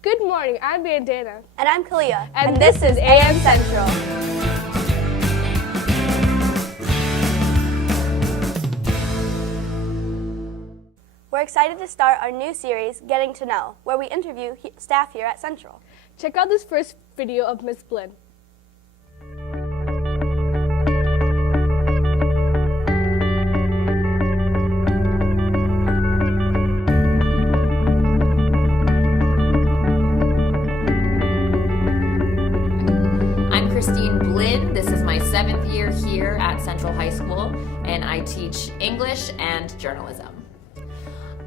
Good morning, I'm Bandana. And I'm Kalia. And this is AM Central. We're excited to start our new series, Getting to Know, where we interview staff here at Central. Check out this first video of Miss Blinn. Christine Blinn. This is my 7th year here at Central High School, and I teach English and journalism.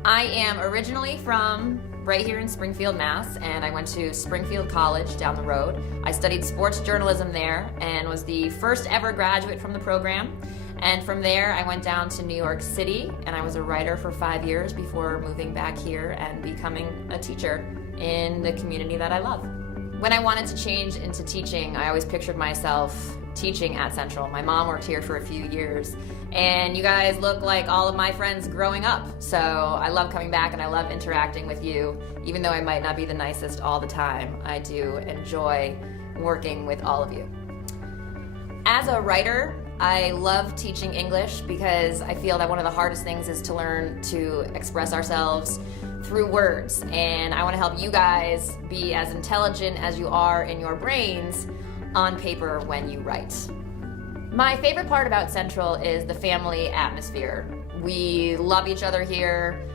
I am originally from right here in Springfield, Mass, and I went to Springfield College down the road. I studied sports journalism there and was the first ever graduate from the program. And from there, I went down to New York City, and I was a writer for 5 years before moving back here and becoming a teacher in the community that I love. When I wanted to change into teaching, I always pictured myself teaching at Central. My mom worked here for a few years, and you guys look like all of my friends growing up. So I love coming back and I love interacting with you. Even though I might not be the nicest all the time, I do enjoy working with all of you. As a writer, I love teaching English because I feel that one of the hardest things is to learn to express ourselves through words, and I want to help you guys be as intelligent as you are in your brains on paper when you write. My favorite part about Central is the family atmosphere. We love each other here.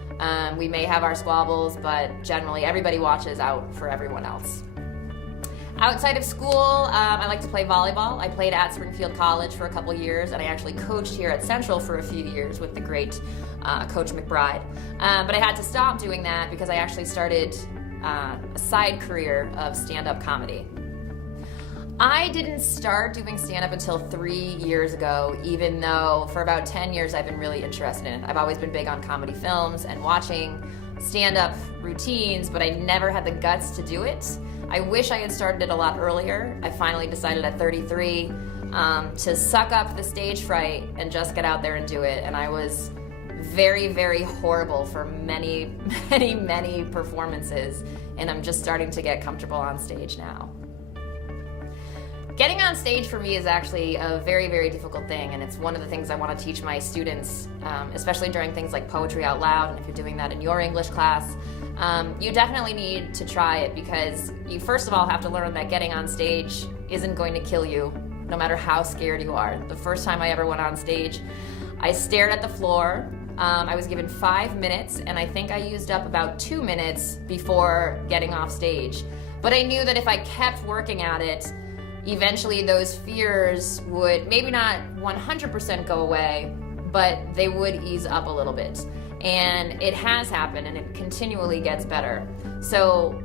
We may have our squabbles, but generally everybody watches out for everyone else. Outside of school, I like to play volleyball. I played at Springfield College for a couple years, and I actually coached here at Central for a few years with the great Coach McBride. But I had to stop doing that because I actually started a side career of stand-up comedy. I didn't start doing stand-up until 3 years ago, even though for about 10 years I've been really interested in it. I've always been big on comedy films and watching stand-up routines, but I never had the guts to do it. I wish I had started it a lot earlier. I finally decided at 33 to suck up the stage fright and just get out there and do it. And I was very, very horrible for many, many, many performances. And I'm just starting to get comfortable on stage now. Getting on stage for me is actually a very, very difficult thing, and it's one of the things I want to teach my students, especially during things like Poetry Out Loud, and if you're doing that in your English class, you definitely need to try it because you first of all have to learn that getting on stage isn't going to kill you, no matter how scared you are. The first time I ever went on stage, I stared at the floor. I was given 5 minutes, and I think I used up about 2 minutes before getting off stage. But I knew that if I kept working at it, eventually those fears would maybe not 100% go away, but they would ease up a little bit. And it has happened, and it continually gets better. So,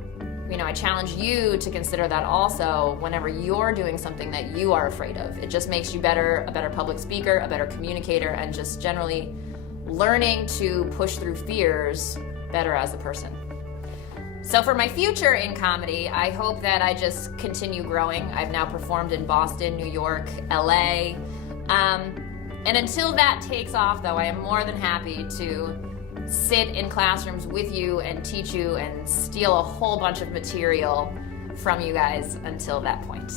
I challenge you to consider that also whenever you're doing something that you are afraid of. It just makes you better, a better public speaker, a better communicator, and just generally learning to push through fears better as a person. So for my future in comedy, I hope that I just continue growing. I've now performed in Boston, New York, LA. And until that takes off, though, I am more than happy to sit in classrooms with you and teach you and steal a whole bunch of material from you guys until that point.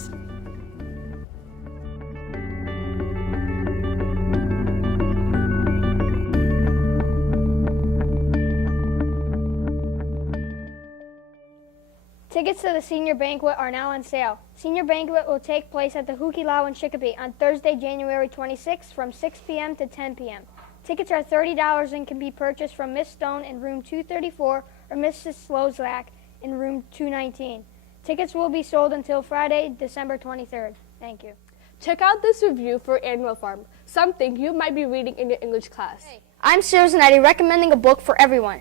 Tickets to the senior banquet are now on sale. Senior banquet will take place at the Hukilau in Chicopee on Thursday, January 26th from 6 p.m. to 10 p.m. Tickets are $30 and can be purchased from Miss Stone in room 234 or Mrs. Slozak in room 219. Tickets will be sold until Friday, December 23rd. Thank you. Check out this review for Animal Farm, something you might be reading in your English class. Hey, I'm Sarah Zanetti recommending a book for everyone.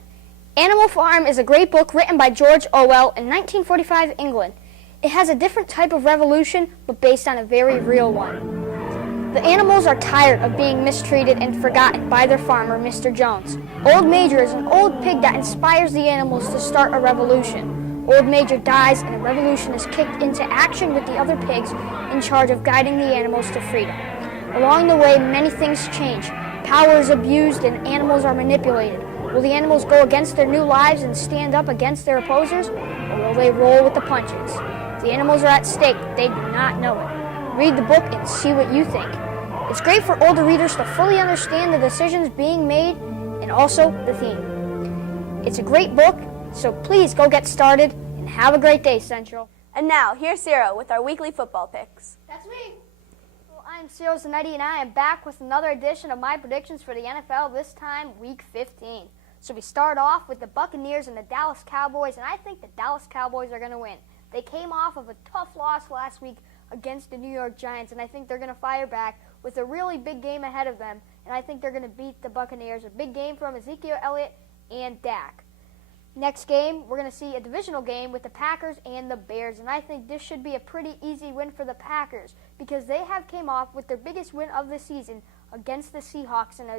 Animal Farm is a great book written by George Orwell in 1945 England. It has a different type of revolution, but based on a very real one. The animals are tired of being mistreated and forgotten by their farmer, Mr. Jones. Old Major is an old pig that inspires the animals to start a revolution. Old Major dies and a revolution is kicked into action with the other pigs in charge of guiding the animals to freedom. Along the way, many things change. Power is abused and animals are manipulated. Will the animals go against their new lives and stand up against their opposers? or will they roll with the punches? The animals are at stake, but they do not know it. Read the book and see what you think. It's great for older readers to fully understand the decisions being made and also the theme. It's a great book, so please go get started and have a great day, Central. And now, here's Ciro with our weekly football picks. That's me. Well, I'm Ciro Zanetti, and I am back with another edition of my predictions for the NFL, this time Week 15. So we start off with the Buccaneers and the Dallas Cowboys, and I think the Dallas Cowboys are going to win. They came off of a tough loss last week against the New York Giants, and I think they're going to fire back with a really big game ahead of them, and I think they're going to beat the Buccaneers. A big game from Ezekiel Elliott and Dak. Next game, we're going to see a divisional game with the Packers and the Bears, and I think this should be a pretty easy win for the Packers because they have came off with their biggest win of the season against the Seahawks and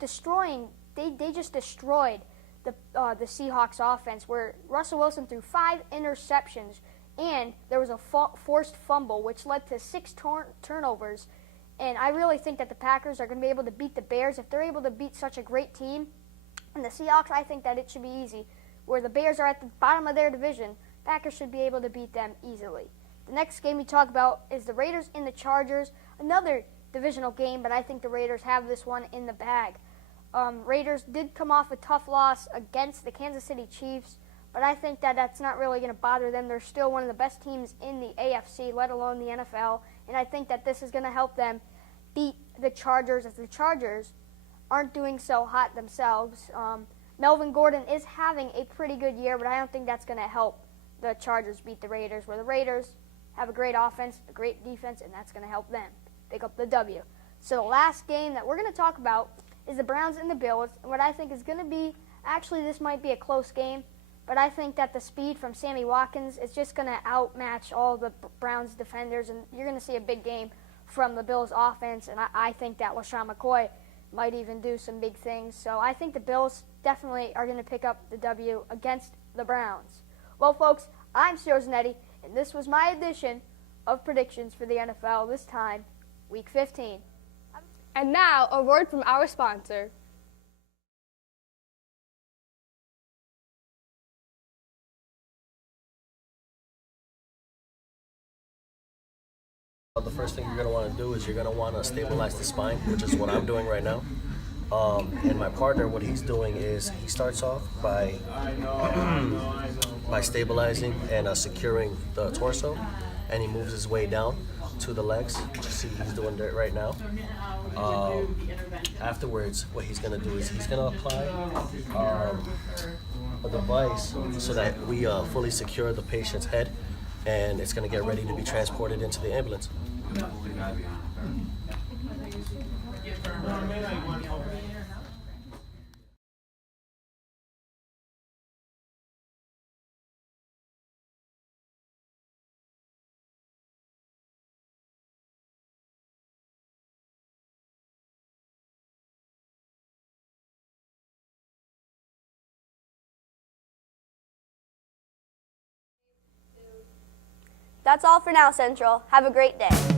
they just destroyed the Seahawks offense where Russell Wilson threw 5 interceptions and there was a forced fumble which led to 6 turnovers. And I really think that the Packers are going to be able to beat the Bears if they're able to beat such a great team. And the Seahawks, I think that it should be easy. Where the Bears are at the bottom of their division, Packers should be able to beat them easily. The next game we talk about is the Raiders and the Chargers. Another divisional game, but I think the Raiders have this one in the bag. Raiders did come off a tough loss against the Kansas City Chiefs, but I think that that's not really going to bother them. They're still one of the best teams in the AFC, let alone the NFL, and I think that this is going to help them beat the Chargers as the Chargers aren't doing so hot themselves. Melvin Gordon is having a pretty good year, but I don't think that's going to help the Chargers beat the Raiders, where the Raiders have a great offense, a great defense, and that's going to help them pick up the W. So the last game that we're going to talk about is the Browns and the Bills. And what I think is going to be, actually this might be a close game, but I think that the speed from Sammy Watkins is just going to outmatch all the Browns defenders, and you're going to see a big game from the Bills offense, and I think that LaShawn McCoy might even do some big things. So I think the Bills definitely are going to pick up the W against the Browns. Well, folks, I'm Ciro Zanetti, and this was my edition of predictions for the NFL, this time, Week 15. And now, a word from our sponsor. The first thing you're going to want to do is you're going to want to stabilize the spine, which is what I'm doing right now. And my partner, what he's doing is he starts off by stabilizing and securing the torso, and he moves his way down to the legs. See, he's doing that right now. Afterwards, what he's going to do is he's going to apply a device so that we fully secure the patient's head, and it's going to get ready to be transported into the ambulance. That's all for now, Central. Have a great day.